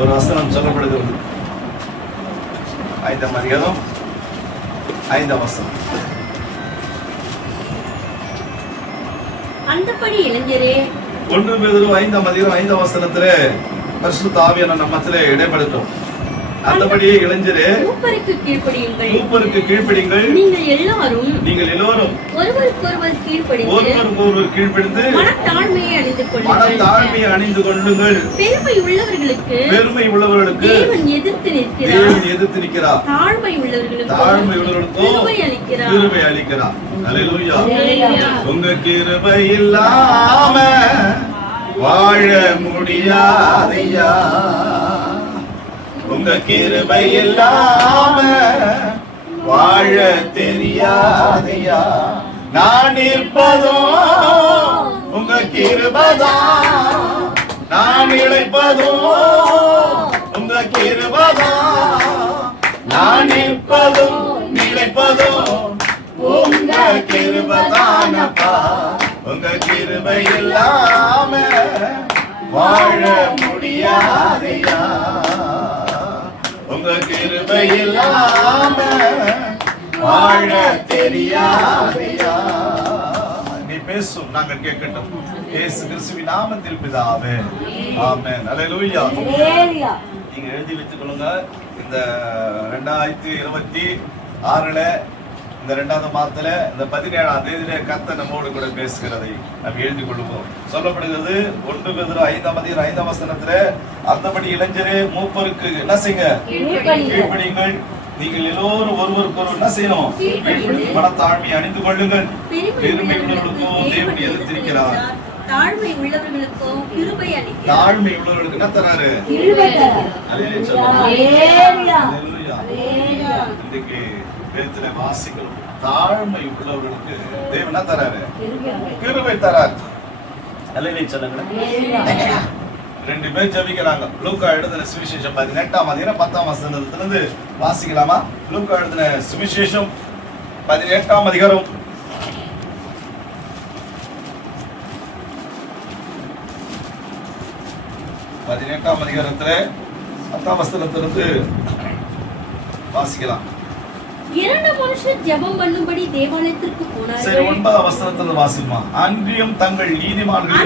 ஒரு வசனம் சொல்லப்படுகிறது. 5ஆம் அதிகாரம் 5ஆம் வசனம். அந்தபடி இளைஞரே, 1 பேதுரு 5ஆம் அதிகாரம் 5ஆம் வசனத்திலே பரிசுத்த ஆவியான நம்மத்திலே இடைப்படுத்தும். அந்தபடியே இளைஞரே, மூப்பருக்கு கீழ்ப்படியுங்கள். நீங்கள் எல்லோரும் ஒருவருக்கொருவர் கீழ்ப்படிந்து மனத்தாழ்மையை அணிந்து கொள்ளுங்கள். பெருமை உள்ளவர்களுக்கு தேவன் எதிர்த்து நிற்கிறார். தாழ்மை உள்ளவர்களுக்கு கிருபை அளிக்கிறார். அல்லேலூயா. உங்க கிருபை இல்லாம வாழ முடியாதையா, உங்க கிருபை இல்லாம வாழ தெரியாதையா. நான் இருப்பதும் உங்க கிருபைதான், நான் இழைப்பதும் உங்க கிருபைதான், நான் இருப்பதும் இழைப்பதும் உங்க கிருபைதானப்பா. உங்க கிருபை இல்லாம வாழ முடியாதையா, உங்க கிருபை இல்லாம வாழ தெரியாதையா. நீ பேசும், நாங்கள் கேட்கட்டும். இயேசு கிறிஸ்துவின் நாமத்தில் பிதாவே, ஆமென். அல்லேலூயா. நீங்க எழுதி வைத்துக் கொள்ளுங்க. இந்த 2026 இந்த 2ஆவது மாதத்துல இந்த 17ஆம் தேதியிலே கர்த்தர் நம்மோடு கூட பேசுகிறதை நாம் எழுதி கொள்ளுவோம். சொல்லப்படுகிறது 1 பேதுரு 5ஆம் அதிகாரம் 5ஆம் வசனத்திலே, அந்தபடி இளைஞரே, மூப்பருக்கு என்ன செய்யுங்க? கீழ்ப்படியுங்கள். நீங்கள் எல்லோரும் ஒருவருக்கொருவர் என்ன செய்யணும்? மனத்தாழ்மையை அணிந்து கொள்ளுங்கள். பெருமை உள்ளவர்களுக்கும் தேவன் எதிர்த்திருக்கிறார். தாழ்மை உள்ளவர்களுக்கும் கிருபை அளிக்கிறார். தாழ்மை உள்ளவர்களுக்கு என்ன தராரு? இன்னைக்கு வேதத்திலே வாசிக்கிறோம். தாழ்மை உள்ளவர்களுக்கு தேவன் என்ன தராரு? கிருபை தரார். அல்லேலூயா சொல்லுங்க. 2 பேர் ஜெபிக்கிறாங்க. லூக்கா எழுதின சுவிசேஷம் 18ஆம் அதிகாரம் 10ஆம் வசனத்திலிருந்து வாசிக்கலாமா? லூக்கா எழுதின சுவிசேஷம் 18ஆம் அதிகாரம் 18ஆம் அதிகாரத்திலே 10ஆம் வசனத்திலிருந்து வாசிக்கலாம். 2 மனுஷர் ஜெபம் பண்ணும்படி தேவாலயத்திற்கு போனார்கள். சரி, 9ஆம் வசனத்திலிருந்து வாசிமா. அன்றியும் தங்களை நீதிமான்கள்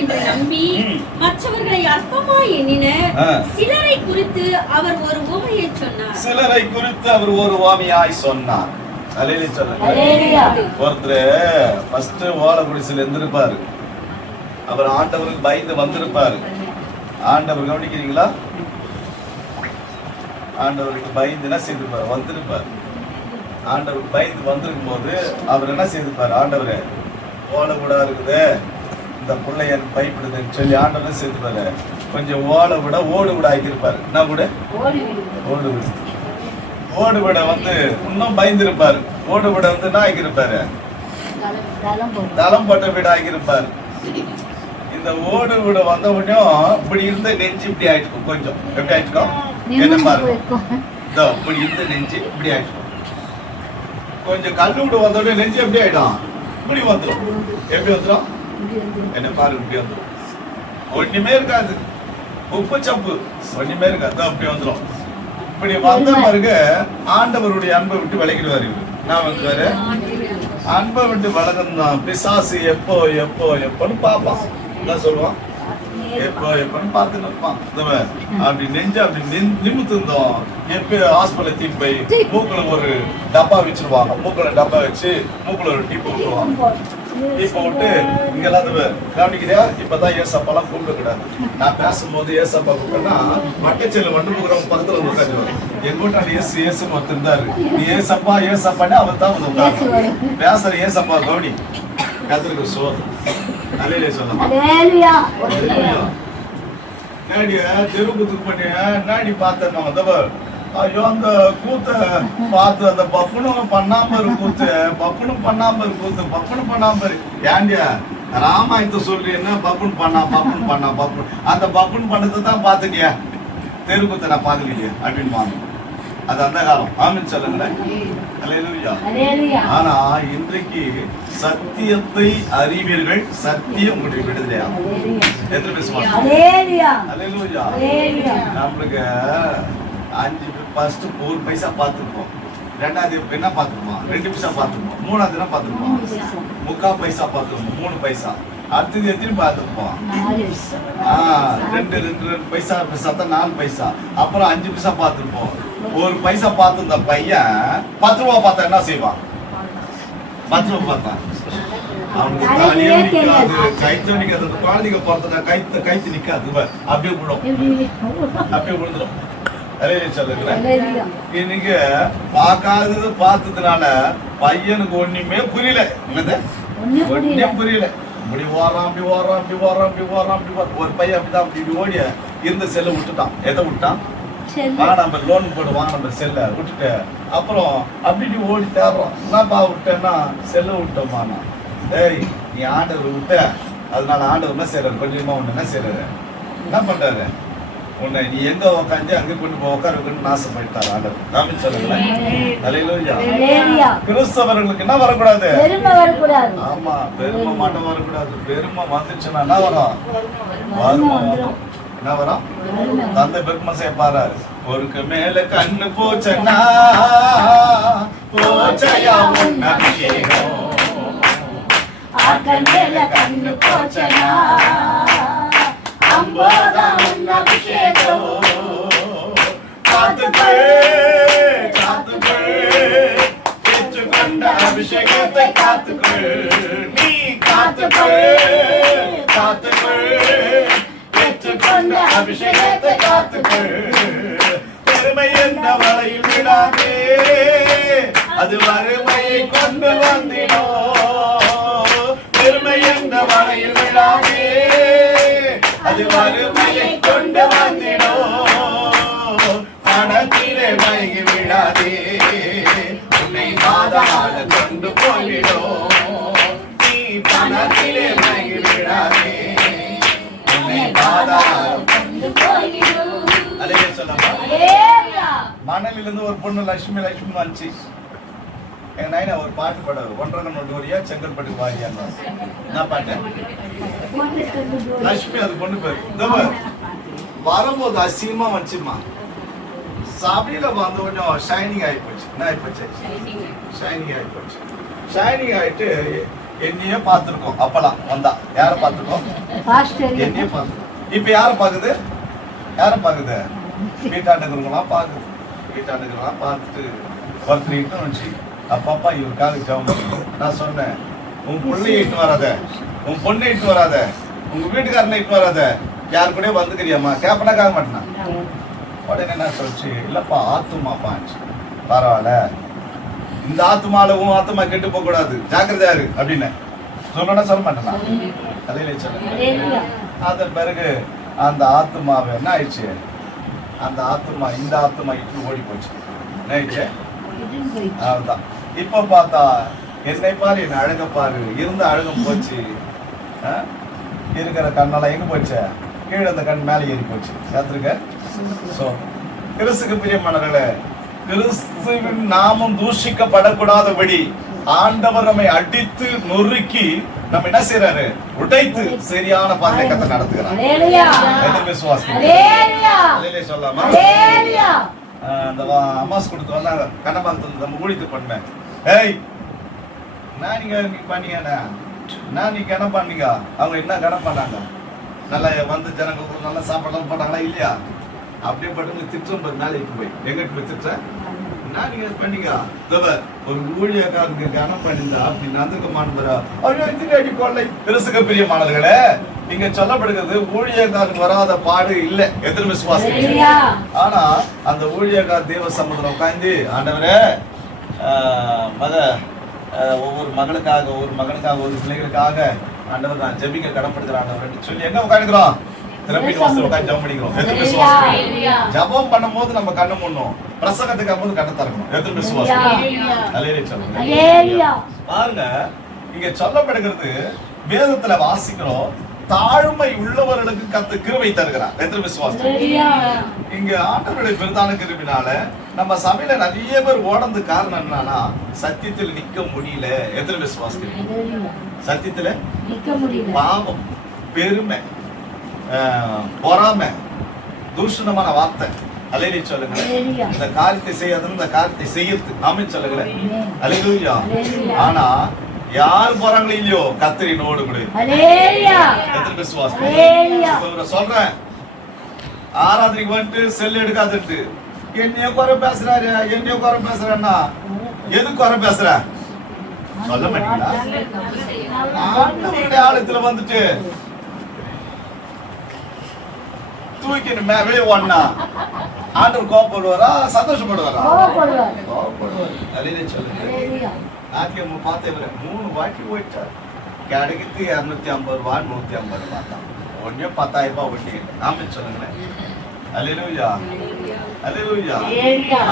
என்று நம்பி மற்றவர்களை அற்பமாய் எண்ணின சிலரை குறித்து அவர் ஒரு உவமையாய் சொன்னார். அல்லேலூயா சொல்லுங்க. ஒருத்தர் ஃபர்ஸ்ட் ஓலை குடிசையில் இருந்திருப்பாரு. அவர் ஆண்டவருக்கு பயந்து வந்திருப்பாரு. ஆண்டவர் கவனிக்கிறீங்களா? ஆண்டவருக்கு பயந்து என்ன செய்திருப்பாரு? வந்திருப்பாரு. ஆண்டவருக்கு பயந்து வந்திருக்கும் போது அவர் என்ன செய்திருப்பாரு? ஆண்டவரே, ஓலை கூட இருக்குது, இந்த பிள்ளை எனக்கு பயப்படுதுன்னு சொல்லி ஆண்டவர் என்ன செய்திருப்பாரு? கொஞ்சம் ஓலை விட ஓடு விட ஆக்கியிருப்பாரு. என்ன கூட? ஓடு விட. ஓடு விட வந்து இன்னும் பயந்துருப்பாரு. ஓடு விட வந்து என்ன ஆக்கியிருப்பாரு? தளம் போட்ட வீடு ஆக்கியிருப்பாரு. இந்த ஓடு வீடு வந்த உடனே இப்படி இருந்த நெஞ்சு இப்படி ஆயிட்டு கொஞ்சம் எப்படி ஆயிட்டுக்கோ என்ன பாருங்க. இப்படி இருந்த நெஞ்சு இப்படி ஆயிட்டு கொஞ்சம் கல்லு விடு வந்த உடனே நெஞ்சு எப்படி ஆயிடும்? இப்படி வந்துடும். எப்படி வந்துடும்? என்ன பாருங்க, இப்படி வந்துடும். ஒண்ணுமே இருக்காது, உப்பு சப்பு ஒண்ணுமே இருக்காது, அப்படி வந்துடும். இப்படி வந்த பிறகு ஆண்டவருடைய அன்பை விட்டு விலகிடுவார். இவரு நான் வந்துவாரு, அன்பை விட்டு விலகுந்தான். பிசாசு எப்போ எப்போ எப்போன்னு பார்ப்பான். என்ன சொல்லுவான்? எப்போ எப்பன்னு பார்த்துட்டு இருப்பான். அப்படி நெஞ்சு அப்படி நிமித்து இருந்தோம். எப்ப ஹாஸ்பிட்டல் தீ போய் மூக்குல ஒரு டப்பா வச்சிருவாங்க. மூக்குல டப்பா வச்சு மூக்குல ஒரு டீப்பு விட்டுருவாங்க. டீப்பை விட்டு இங்க எல்லாத்தையும் கவனிக்கிறியா? இப்பதான் ஏசப்பாலாம் கூப்பிடக்கூடாது. நான் பேசும்போது ஏசப்பா கூப்பிட்டேன்னா மட்டச்சேரியில மண்ணு போகிறவங்க பக்கத்துல வந்து உட்காந்துருவாரு. எங்க வீட்டான ஏசுன்னு ஒருத்தர் இருந்தாரு. நீ ஏசப்பான்னு அவர் தான் வந்து உட்காந்து பேசுற. ஏசப்பா கவனி, கத்திரிக்க சோறு அல்லேலூயா சொல்லலாம். தெருவுக்கு பண்ணி நாடி பார்த்தேன். ஐயோ, அந்த கூத்த பார்த்து அந்த பப்புனும் பண்ணாம கூத்து, பப்புனும் பண்ணாம கூத்து, பப்புனும் பண்ணாம ஏண்டியா ராமாயணத்தை சொல்லி என்ன பப்புன் பண்ணா அந்த பப்புன் பண்ணதை தான் பார்த்துட்டியா? தெருக்கூத்த நான் பார்க்கலையே அப்படின்னு வாங்க. அது அந்த காலம். ஆமென் சொல்லுங்களேன். அல்லேலூயா. ஆனா இன்றைக்கு சத்தியத்தை அறிவீர்கள், சத்தியம் உங்களுடைய விடுதலையாகும். எத்தனை விசுவாசம்? அல்லேலூயா. நம்மளுக்கு 5 ஃபர்ஸ்ட் 1 பைசா பார்த்துருப்போம், 2வது என்ன பார்த்துருப்போம், 2 பைசா பார்த்துருப்போம், 3வது என்ன பார்த்துருப்போம், 3/4 பைசா பார்த்துருப்போம், 3 பைசா. அடுத்தது எத்தனை பார்த்துருப்போம்? 2 பைசா தான் 4 பைசா. அப்புறம் 5 பைசா பார்த்துருப்போம். 1 பைசா பார்த்து இந்த பையன் 10 ரூபா பார்த்தா என்ன செய்வான்? 10 ரூபா பார்த்தான், அவனுக்கு தலையே நிக்காது, கைத்து நிக்காது. அந்த குழந்தைங்க பிறந்தா கைத்து நிக்காது, அப்படியே விழும், அப்படியே விழுந்துடும். இன்னைக்கு பார்க்காதது பார்த்ததுனால பையனுக்கு ஒண்ணுமே புரியல. என்னது ஒண்ணுமே புரியல. இப்படி ஓடுறான், அப்படி ஓடுறான், அப்படி ஓடுறான், அப்படி ஓடுறான், அப்படி ஓடுறான். ஒரு பையன் அப்படிதான் அப்படி ஓடிய இருந்த செல்லை விட்டுட்டான். எதை விட்டான்? நம்ம லோன் போடுவான், நம்ம செல்லை விட்டுட்டு அப்புறம் அப்படி ஓடி தேடுறோம். என்னப்பா விட்டேன்னா செல்லை விட்டோமாண்ணா. டேய், நீ ஆண்டவர் விட்ட, அதனால ஆண்டவர் என்ன செய்யறாரு? கொஞ்சமா ஒண்ணு என்ன செய்யறாரு? என்ன பண்றாரு? உன்னை நீ எங்க உக்காந்து அங்க கொண்டு போய் உட்கார வைக்கணும்னு ஆசைப்பட்டார் ஆண்டவர். ஆமென் சொல்லுங்களேன். அல்லேலூயா. கிறிஸ்தவர்களுக்கு என்ன வரக்கூடாது? ஆமா, பெருமை மாட்டம் வரக்கூடாது. பெருமை வந்துச்சுன்னா என்ன வரும்? என்ன வரும்? தந்தை பெருமை செய்யப்பாரு. ஒருக்கு மேல கண்ணு போச்சனா போச்சையா உன் அபிஷேகம், மேல கண்ணு போச்சனா அம்போதான் உன் அபிஷேகம். காத்துக்கள் பெற்றுக்கொண்ட அபிஷேகத்தை காத்துக்கள், நீ காத்துக்கள் பெற்றுக்கொண்ட அபிஷேகத்தை காத்துக்கள். பெருமை என்ற வலையில் விடாதே, அது வறுமையை கொண்டு வந்திடும். பெருமை என்ற வலையில் விடாதே, அது வறுமையை கொண்டு வந்திடும். பணத்திலே மயங்கி விடாதே, உன்னை பாதாள கொண்டு போய்விடும். நீ பணத்திலே மயங்கி விடாதே, உன்னை பாதாள கொண்டு போய்விடும். அல்லேலூயா சொல்லமா. மணலிலிருந்து ஒரு பொண்ணு லட்சுமி வந்துச்சு. எங்க நாயனா ஒரு பாட்டு பாடுவார், 1.5 கண்ணு டோரியா செங்கல்பட்டு வாரியா. நான் பாட்டேன் லட்சுமி, அது கொண்டு போய் வரும்போது அசிங்கமா வந்துச்சுமா. சபையில வந்த கொஞ்சம் ஷைனிங் ஆகி போச்சு. என்ன ஆகி போச்சு? ஷைனிங் ஆகி போச்சு. ஷைனிங் ஆயிட்டு என்னையே பார்த்துருக்கோம். அப்பெல்லாம் வந்தா யார பார்த்துருக்கோம்? என்னையே பார்த்துருக்கோம். இப்ப யார பாக்குது? யார பாக்குது? வீட்டாண்டுக்கிறவங்களாம் பாக்குது. வீட்டாண்டுக்கிறவங்களாம் பார்த்துட்டு ஒருத்தர் வந்துச்சு, அப்பப்பா இவருக்காக ஜெபம். நான் சொன்னேன், உன் பிள்ளைய இட்டு வராத, உன் பொண்ணை இட்டு வராத, உங்க வீட்டுக்காரனை இட்டு வராத, யாரு கூட வந்துக்கிறியாம்மா? கேப்பனா கேட்க மாட்டேனா? உடனே என்ன சொல்லிச்சு, இல்லப்பா ஆத்துமாப்பாச்சு. பரவாயில்ல, இந்த ஆத்துமால உன் ஆத்துமா கெட்டு போக கூடாது, ஜாக்கிரதையா இரு அப்படின்னு சொல்லணும்னா சொல்ல மாட்டேனா? அதையில சொல்ல. அதன் பிறகு அந்த ஆத்துமாவை என்ன ஆயிடுச்சு? அந்த ஆத்துமா இந்த ஆத்துமா இட்டு ஓடி போச்சு. என்ன ஆயிடுச்சு? அதுதான். இப்ப பார்த்தா என்னை பாரு, என்ன அழக பாரு, இருந்த அழகம் போச்சு. இருக்கிற கண்ணெல்லாம் எங்க போச்சு? கீழே அந்த கண் மேலே ஏறி போச்சு. பார்த்துருக்க. சோ கிறிஸ்துக்கு பிரியமானவர்களே, கிறிஸ்துவின் நாமம் தூஷிக்கப்படக்கூடாதபடி ஆண்டவர் நம்மை அடித்து நொறுக்கி நம்ம என்ன செய்யறாரு? உடைத்து சரியான பாதையை கத்த நடத்துகிறார். விசுவாசம் சொல்லாமா? அந்த அம்மாஸ் கொடுத்து வந்தாங்க கண்ணபாக்கத்துல நம்ம ஊழித்து பண்ணேன். ஏய், நான் நீங்க பண்ணீங்கண்ணா, நான் நீ கணம் பண்ணீங்க. அவங்க என்ன கணம் பண்ணாங்க? நல்லா வந்து ஜனங்களுக்கு நல்லா சாப்பாடுலாம் போட்டாங்களா இல்லையா? அப்படியே பட்டு திட்டம் நாளைக்கு போய் எங்கிட்டு போய் திட்டம் நான் நீங்க பண்ணீங்க. ஒரு ஊழியக்காரனுக்கு கணம் பண்ணிருந்தா அப்படின்னு அதுக்கு மாண்புறா அடி கொள்ளை. பெருசுக்கு பிரியமானவர்களே, இங்க சொல்லப்படுகிறது ஊழியக்காரன் வராத பாடு இல்ல. எத்தனை விசுவாசம்? ஆனா அந்த ஊழியக்கார தேவ சமுதிரம் உட்காந்து, ஆண்டவரே ஒவ்வொரு மகளுக்காக ஒவ்வொரு மகனுக்காக ஒரு பிள்ளைகளுக்காக ஆண்டவர் நான் ஜெபிக்க கடப்படுகிறேன் ஆண்டவர் சொல்லி எங்க உட்காந்துக்கிறோம்? ஜபம் பண்ணும் போது நம்ம கண்ணு முன்னும், பிரசங்கத்துக்கு போது கண்ணை திறக்கணும். எத்தனை விசுவாசம்? பாருங்க, இங்க சொல்லப்படுகிறது வேதத்துல வாசிக்கிறோம், தாழ்மை உள்ளவர்களுக்கு கர்த்தர் கிருபை தருகிறார். எத்தனை விசுவாசம்? இங்க ஆண்டவருடைய பிரதான கிருபையினால நம்ம சபையில நிறைய பேர் ஓடந்து காரணம் என்னன்னா சத்தியத்துல நிக்க முடியல. எத்தனை விசுவாசிக்கிறீங்க? சத்தியத்துல நிக்க முடியல. பாவம், பெருமை, பொறாமை, தூஷணமான வார்த்தை. அல்லேலூயா சொல்லுங்க. இந்த காரியத்தை செய்யாத இந்த காரியத்தை செய்யறது ஆமென் சொல்லுங்களேன். அல்லேலூயா. ஆனா யார் போறாங்களோ இல்லையோ கர்த்தரினோடு கூட. அல்லேலூயா. எத்தனை விசுவாசி? அல்லேலூயா. இப்ப சொல்றேன், ஆராதனைக்கு வந்துட்டு செல் எடுக்காதுட்டு என்னைய குறை பேசுறாரு, என்னைய குறை பேசுறேன்னா எது குறை பேசுற சொல்ல மாட்டீங்களா? ஆண்டவருடைய ஆலயத்துல வந்துட்டு தூக்கின்னு வெளியே ஓடனா ஆண்டவர் கோபப்படுவாரா சந்தோஷப்படுவாரா? கோபப்படுவார். அல்லேலூயா சொல்லுங்க. நாத்தியம்மா பார்த்தேன் 3 வாட்டி போயிட்டார். கிடைக்குது 250 ரூபா 150 ரூபா தான். ஒன்னே 10,000 ரூபாய் வட்டி. ஆமென் சொல்லுங்களேன். அல்லேலூயா. அல்லேலூயா.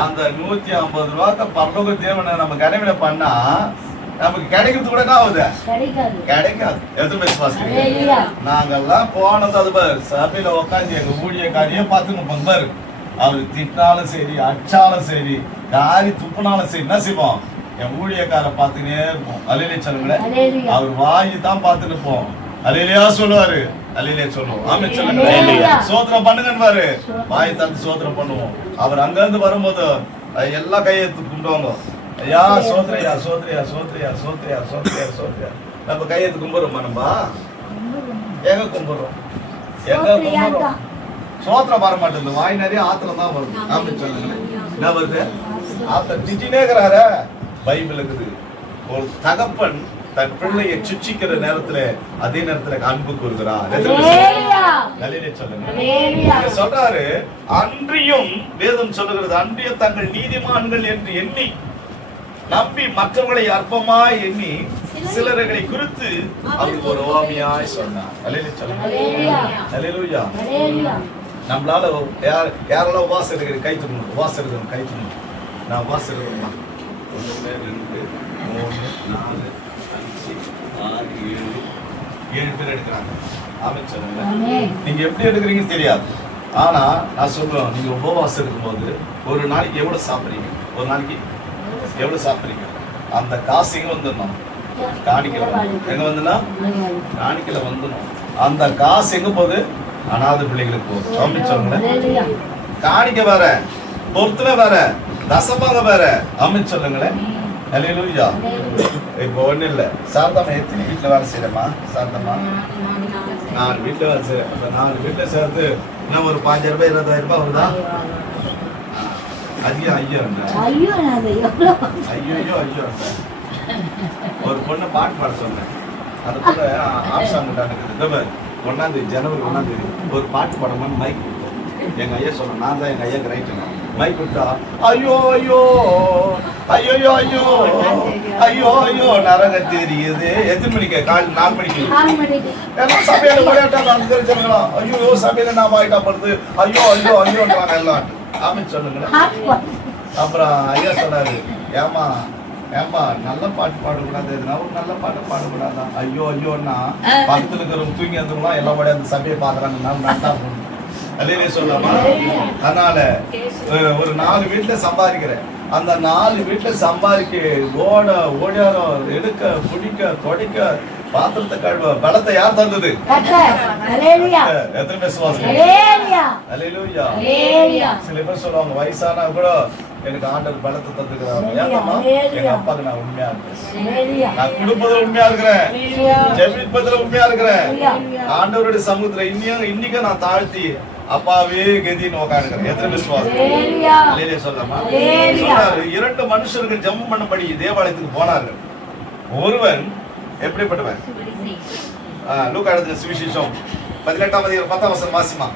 அந்த 150 ரூபாய்க்கு பரலோக தேவனை நம்ம கடமையில பண்ணா நமக்கு கிடைக்கிறது கூட என்ன ஆகுது? கிடைக்காது. எத்தனை விசுவாசிக்கிறீங்க? நாங்கெல்லாம் போனது அது பாரு, சபையில உட்காந்து எங்க ஊழியக்காரியே பார்த்துன்னு பாரு, அவரு திட்டினாலும் சரி அடிச்சாலும் சரி காரி துப்புனாலும் சரி என்ன செய்வோம்? என் ஊழியக்கார பார்த்துக்கினே இருப்போம். அல்லேலூயா சொல்லுங்களேன். அவர் வாயி தான் பார்த்துட்டு இருப்போம். அல்லேலூயா சொல்லுவாரு. அல்லேலூயா சொல்லுவோம். ஆமென் சொல்லுங்க. சோத்திரம் பண்ணுங்கன்னு வாய் தந்து சோத்திரம் பண்ணுவோம். அவர் அங்க இருந்து வரும்போது எல்லாம் கையெழுத்து கும்பிடுவாங்க. ஐயா சோத்திரையா சோத்திரையா சோத்திரையா சோத்திரையா சோத்திரையா சோத்திரையா. நம்ம கையெழுத்து கும்பிடுறோமா? நம்ம எங்க கும்பிடுறோம்? எங்க கும்பிடுறோம்? சோத்திரம் வர மாட்டேங்குது. வாய் நிறைய ஆத்திரம் தான் வருது. ஆமென் சொல்லுங்க. என்ன வருது? ஆத்திரம் திட்டினே இருக்கிறாரு. பைபிள் இருக்குது, ஒரு தகப்பன் தன் பிள்ளையை சுச்சிக்கிற நேரத்துல அதே நேரத்துல அன்பு கூறுகிறார். சொல்லுங்க. சொல்றாரு, அன்றியும் வேதம் சொல்லுகிறது, அன்றியும் தங்கள் நீதிமான்கள் என்று எண்ணி நம்பி மற்றவர்களை அற்பமாய் எண்ணி சிலர்களை குறித்து அவருக்கு ஒரு ஓமையாய் சொன்னார். அல்லேலூயா. நம்மளால யாரெல்லாம் உபாசம் இருக்கிற கை தூக்கணும், உபாசம் இருக்கணும் கை தூக்கணும். நான் உபாசம் இருக்கணுமா? 1 2 3 4 5 6 7 பேர் எடுக்கிறாங்க. ஆமென் சொல்லுங்க. நீங்க எப்படி எடுக்கிறீங்க தெரியாது. ஆனா நான் சொல்றேன், நீங்க உபவாசம் இருக்கும்போது ஒரு நாளைக்கு எவ்வளவு சாப்பிடுறீங்க? ஒரு நாளைக்கு எவ்வளவு சாப்பிடுறீங்க? அந்த காசு எங்க வந்துடணும்? காணிக்கல. எங்க வந்துனா? காணிக்கல வந்துடும். அந்த காசு எங்க போகுது? அநாத பிள்ளைகளுக்கு போகுது. ஆமென் சொல்லுங்க. காணிக்க வேற, பொருத்துல வேற, தசமாக வேற. ஆமென் சொல்லுங்களேன். அல்லேலூயா. இப்போ ஒண்ணு இல்ல, சாரதாமா எத்தனை வீட்டுல வேலை செய்யறமா? சாரதாமா 4 வீட்டுல வேலை செய்யறேன். அந்த 4 வீட்டுல சேர்த்து இன்னும் ஒரு 5,000 ரூபாய் 20,000 ரூபாய் வருதா? அதிகம். ஐயோ ஒரு பொண்ணு பாட்டு பாட சொன்னேன். அந்த பொண்ணு ஆப்ஷன் 1 ஜனவரி 1 ஒரு பாட்டு பாடணும்னு மைக் கொடுத்தோம். எங்க ஐயா சொன்ன, நான் தான் எங்க ஐயாக்கு ரைட்டுங்க. மைக் கொடுத்தா ஐயோ ஐயோ ஐயோ ஐயோ ஐயோ ஐயோ நரக தெரியுது. எத்தனை மணிக்கு? காலை 4 மணிக்கு. எல்லாம் சபையில விளையாட்டாங்க ஜனங்களா. ஐயோ சபையில நான் வாயிட்டா படுது. ஐயோ ஐயோ ஐயோன்றாங்க எல்லாம். ஆமென் சொல்லுங்க. அப்புறம் ஐயா சொன்னாரு, ஏமா நல்ல பாட்டு பாடக்கூடாது, எதுனா ஒரு நல்ல பாட்டு பாடக்கூடாதான்? ஐயோ ஐயோன்னா பக்கத்துல இருக்கிறவங்க தூங்கி வந்துருலாம், எல்லாம் படி அந்த சபையை பாக்குறாங்க. நான் நல்லா போகணும். அல்லேலூயா சொல்லாமா? அதனால ஒரு 4 வீட்டுல சம்பாதிக்கிறேன். அந்த 4 வீட்டுல சம்பாதிக்க ஓடியாரம் எடுக்க பிடிக்க தொடைக்க பாத்திரத்தை கழுவ பலத்தை யார் தந்தது? எத்தனை பேர் சுவாசம்? அல்லேலூயா. சில பேர் சொல்லுவாங்க, வயசானா கூட எனக்கு ஆண்டவர் பலத்தை தந்துக்கிறாங்க. ஏன்னா எங்க அப்பாவுக்கு நான் உண்மையா இருக்கேன், நான் கொடுப்பதில் உண்மையா இருக்கிறேன், ஜெபிப்பதில் உண்மையா இருக்கிறேன். ஆண்டவருடைய சமூகத்துல இன்னைக்கு நான் தாழ்த்தி அப்பாவே கதின்னு உட்காந்துக்கிறேன். எத்தனை விசுவாசம்? அல்லேலூயா சொல்லாமா? சொன்னாரு, 2 மனுஷர்கள் ஜெபம் பண்ணும்படி தேவாலயத்துக்கு போனார்கள். ஒருவன் எப்படிப்பட்டவன்? லூக்கா எழுதின சுவிசேஷம் 18ஆம் அதிகாரம் 10ஆம் வசனம் வாசிமா.